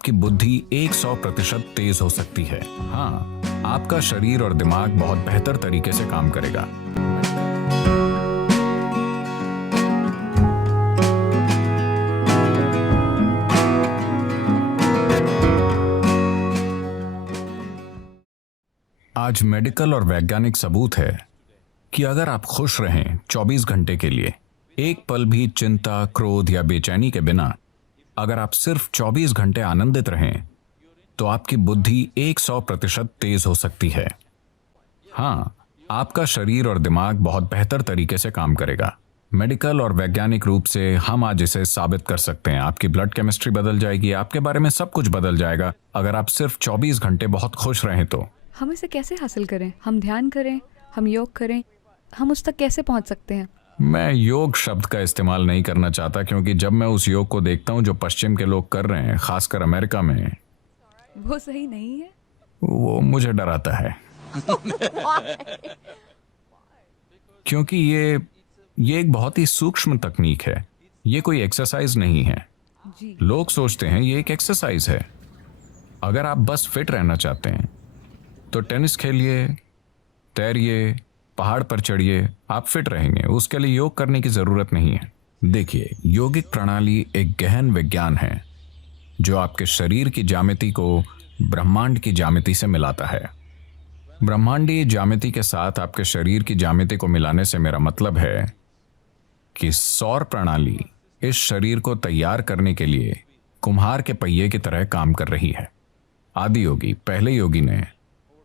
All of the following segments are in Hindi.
आपकी बुद्धि 100% तेज हो सकती है। हाँ, आपका शरीर और दिमाग बहुत बेहतर तरीके से काम करेगा। आज मेडिकल और वैज्ञानिक सबूत है कि अगर आप खुश रहें 24 घंटे के लिए, एक पल भी चिंता, क्रोध या बेचैनी के बिना, अगर आप सिर्फ 24 घंटे आनंदित रहें, तो आपकी बुद्धि 100% तेज हो सकती है। हाँ, आपका शरीर और दिमाग बहुत बेहतर तरीके से काम करेगा। मेडिकल और वैज्ञानिक रूप से हम आज इसे साबित कर सकते हैं। आपकी ब्लड केमिस्ट्री बदल जाएगी, आपके बारे में सब कुछ बदल जाएगा अगर आप सिर्फ 24 घंटे बहुत खुश रहें तो। हम इसे कैसे हासिल करें? हम ध्यान करें, हम योग करें, हम उस तक कैसे पहुंच सकते हैं? मैं योग शब्द का इस्तेमाल नहीं करना चाहता, क्योंकि जब मैं उस योग को देखता हूं जो पश्चिम के लोग कर रहे हैं, खासकर अमेरिका में, वो सही नहीं है। वो मुझे डराता है। क्योंकि ये एक बहुत ही सूक्ष्म तकनीक है। ये कोई एक्सरसाइज नहीं है। जी। लोग सोचते हैं ये एक एक्सरसाइज है। अगर आप बस फिट रहना चाहते हैं तो टेनिस खेलिए, तैरिए, पहाड़ पर चढ़िए, आप फिट रहेंगे। उसके लिए योग करने की जरूरत नहीं है। देखिए, योगिक प्रणाली एक गहन विज्ञान है जो आपके शरीर की ज्यामिति को ब्रह्मांड की ज्यामिति से मिलाता है। ब्रह्मांडीय ज्यामिति के साथ आपके शरीर की ज्यामिति को मिलाने से मेरा मतलब है कि सौर प्रणाली इस शरीर को तैयार करने के लिए कुम्हार के पहिए की तरह काम कर रही है। आदि योगी, पहले योगी ने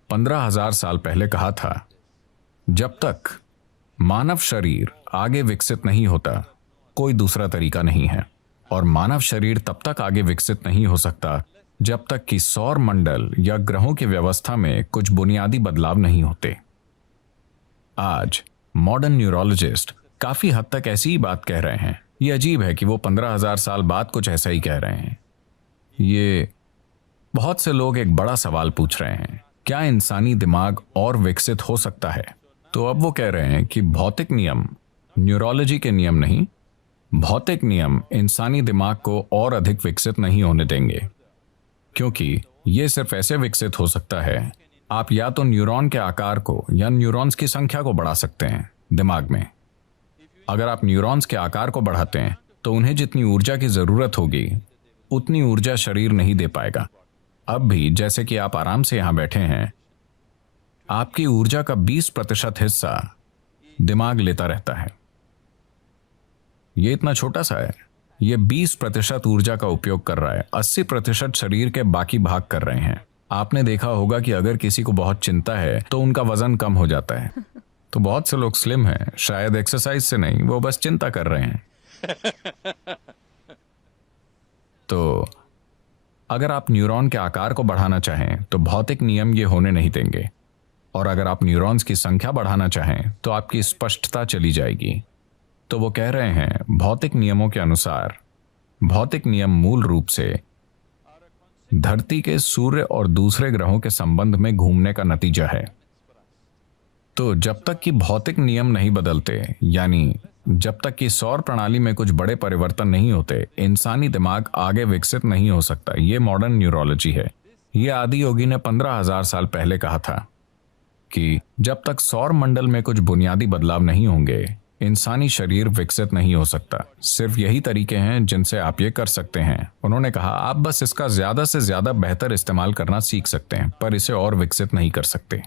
15,000 साल पहले कहा था, जब तक मानव शरीर आगे विकसित नहीं होता, कोई दूसरा तरीका नहीं है। और मानव शरीर तब तक आगे विकसित नहीं हो सकता जब तक कि सौर मंडल या ग्रहों की व्यवस्था में कुछ बुनियादी बदलाव नहीं होते। आज मॉडर्न न्यूरोलॉजिस्ट काफी हद तक ऐसी ही बात कह रहे हैं। ये अजीब है कि वो 15,000 साल बाद कुछ ऐसा ही कह रहे हैं। ये बहुत से लोग एक बड़ा सवाल पूछ रहे हैं, क्या इंसानी दिमाग और विकसित हो सकता है? तो अब वो कह रहे हैं कि भौतिक नियम, न्यूरोलॉजी के नियम नहीं, भौतिक नियम इंसानी दिमाग को और अधिक विकसित नहीं होने देंगे, क्योंकि ये सिर्फ ऐसे विकसित हो सकता है, आप या तो न्यूरॉन के आकार को या न्यूरॉन्स की संख्या को बढ़ा सकते हैं दिमाग में। अगर आप न्यूरॉन्स के आकार को बढ़ाते हैं तो उन्हें जितनी ऊर्जा की जरूरत होगी उतनी ऊर्जा शरीर नहीं दे पाएगा। अब भी जैसे कि आप आराम से यहां बैठे हैं, आपकी ऊर्जा का 20% हिस्सा दिमाग लेता रहता है। ये इतना छोटा सा है, ये 20% ऊर्जा का उपयोग कर रहा है, 80% शरीर के बाकी भाग कर रहे हैं। आपने देखा होगा कि अगर किसी को बहुत चिंता है तो उनका वजन कम हो जाता है। तो बहुत से लोग स्लिम हैं, शायद एक्सरसाइज से नहीं, वो बस चिंता कर रहे हैं। तो अगर आप न्यूरॉन के आकार को बढ़ाना चाहें तो भौतिक नियम ये होने नहीं देंगे, और अगर आप न्यूरॉन्स की संख्या बढ़ाना चाहें तो आपकी स्पष्टता चली जाएगी। तो वो कह रहे हैं, भौतिक नियमों के अनुसार, भौतिक नियम मूल रूप से धरती के सूर्य और दूसरे ग्रहों के संबंध में घूमने का नतीजा है। तो जब तक कि भौतिक नियम नहीं बदलते, यानी जब तक कि सौर प्रणाली में कुछ बड़े परिवर्तन नहीं होते, इंसानी दिमाग आगे विकसित नहीं हो सकता। ये मॉडर्न न्यूरोलॉजी है। ये आदि योगी ने 15,000 साल पहले कहा था कि जब तक सौर मंडल में कुछ बुनियादी बदलाव नहीं होंगे, इंसानी शरीर विकसित नहीं हो सकता। सिर्फ यही तरीके हैं जिनसे आप ये कर सकते हैं। उन्होंने कहा, आप बस इसका ज्यादा से ज्यादा बेहतर इस्तेमाल करना सीख सकते हैं, पर इसे और विकसित नहीं कर सकते।